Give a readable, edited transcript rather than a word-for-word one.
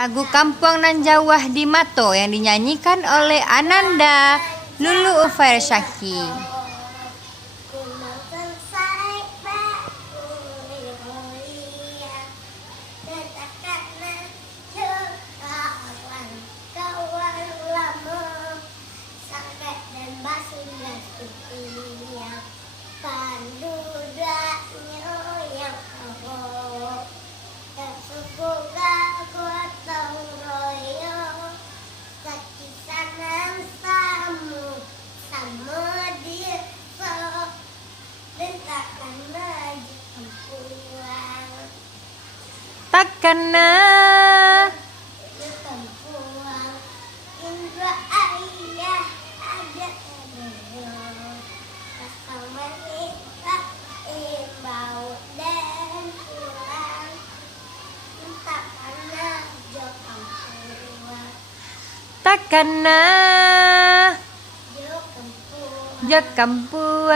Lagu Kampung Nan Jawah di Mato yang dinyanyikan oleh Ananda Lulu Ufairsyaki. Takkanna Takkanna Jo Kampung